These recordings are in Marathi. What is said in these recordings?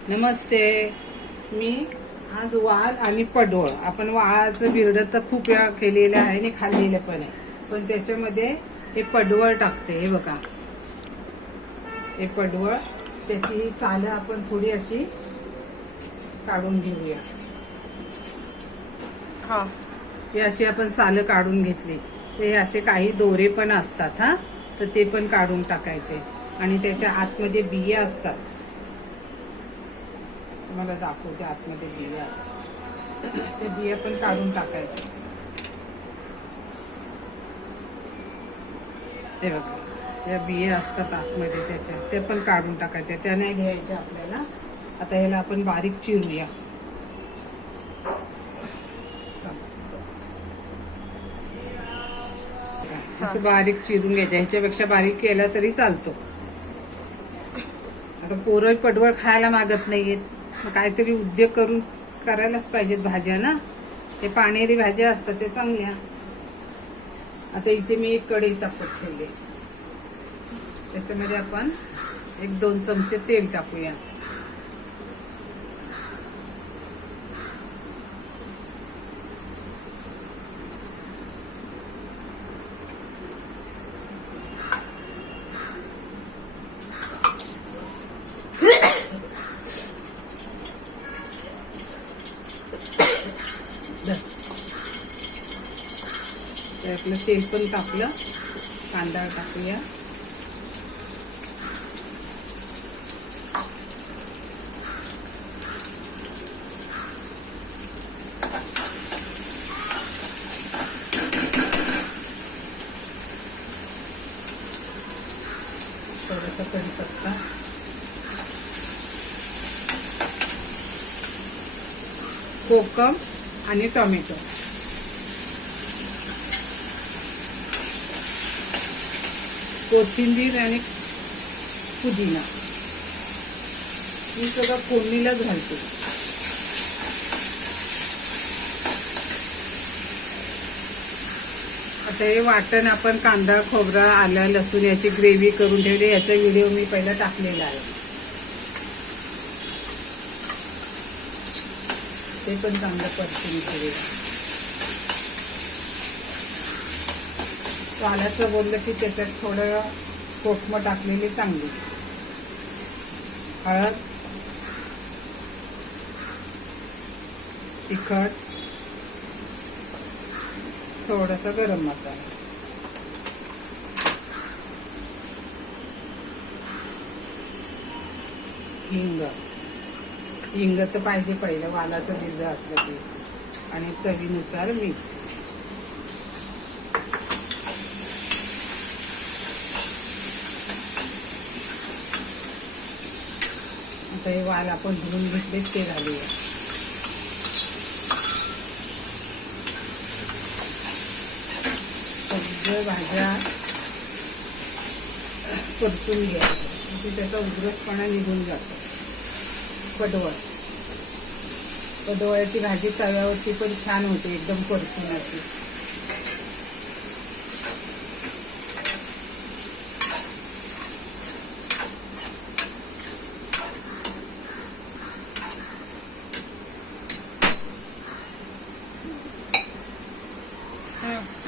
नमस्ते. मी आज वाल आणि पडवळ. आपण वाळाचं बिरड तर खूप वेळा केलेलं आहे आणि खाल्लेलं पण आहे. पण त्याच्यामध्ये हे पडवळ टाकते हे बघा. हे पडवळ त्याची ही सालं आपण थोडी अशी काढून घेऊया. हा. हे अशी आपण सालं काढून घेतली. तर हे असे काही दोरे पण असतात हा. तर ते पण काढून टाकायचे. आणि त्याच्या आतमध्ये बिया असतात. तुम्हाला दाखवते आतमध्ये बिया असतात. त्या बिया पण काढून टाकायचे. ते बघा त्या बिया असतात आतमध्ये त्याच्या. ते पण काढून टाकायच्या त्या नाही घ्यायच्या आपल्याला. आता ह्याला आपण बारीक चिरूया. असं बारीक चिरून घ्यायचं. ह्याच्यापेक्षा बारीक केला तरी चालतो. आता पोरं पडवळ खायला मागत नाहीयेत. काहीतरी उद्योग करून करायलाच पाहिजेत भाज्या ना? ते पाणेरी भाज्या असतात ते चांगल्या. आता इथे मी एक कढई तापत ठेवली. त्याच्यामध्ये आपण एक दोन चमचे तेल टाकूया धर. तर आपलं तेल पण टाकलं कांदा टाकूया. थोडासा कढीपत्ता. कोकम आणि टोमॅटो. कोथिंबीर आणि पुदिना. मी सगळं फोडणीला घालते. आता हे वाटण आपण कांदा खोबरा आलं लसूण याची ग्रेव्ही करून ठेवली. याचा व्हिडिओ मी पहिला टाकलेला आहे. ते पण चांगलं परतून ठेवूया वालाचं बोललं की त्याच्यात थोडं कोकमं टाकलेली चांगली. हळद तिखट थोडासा गरम मसाला. हिंग. हिंग तर पाहिजे पहिलं वालाचं भिज असलं ते आणि चवीनुसार मीठ. हे वाल आपण धुवून घेतले ते घालूया. सगळ्या भाज्या परतून घ्या म्हणजे त्याचा उग्रटपणा निघून जातो. पडवळ पडवळ्याची भाजी तव्यावरची पण छान होते एकदम परतून अशी.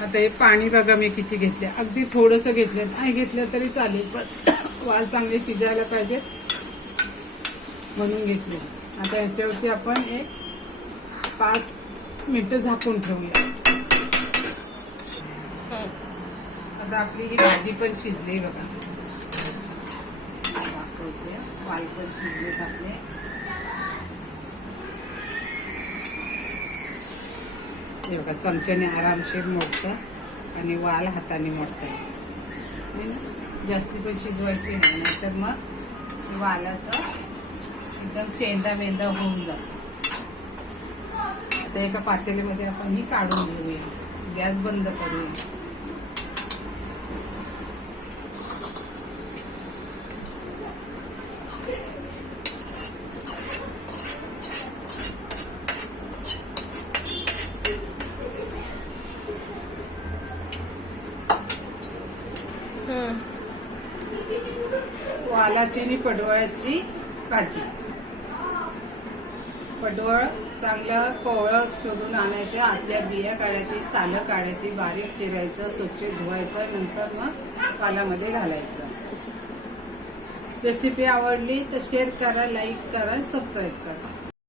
आता हे पाणी बघा मी किती घेतले. अगदी थोडस घेतलं. नाही घेतलं तरी चालेल पण वाल चांगले शिजायला पाहिजे म्हणून घेतले. आता याच्यावरती आपण एक पाच मिनिटं झाकून ठेवूया. आता आपली ही भाजी पण शिजली बघा. दाखवते वाल पण शिजले आपले. हे बघा चमच्याने आरामशीर मोडतं आणि वाल हाताने मोडतं. जास्ती पण शिजवायची नाही नाहीतर मग वालाचं एकदम चेंदा मेंदा होऊन जातो. आता एका पातेलीमध्ये आपण ही काढून घेऊया. गॅस बंद करूया. वालाची आणि पडवळ्याची भाजी. पडवळ चांगलं कोवळं शोधून आणायचं आतल्या बिया काढायची सालं काढायची बारीक चिरायचं स्वच्छ धुवायचं नंतर मग पालामध्ये घालायचं. रेसिपी आवडली तर शेअर करा लाईक करा सबस्क्राईब करा.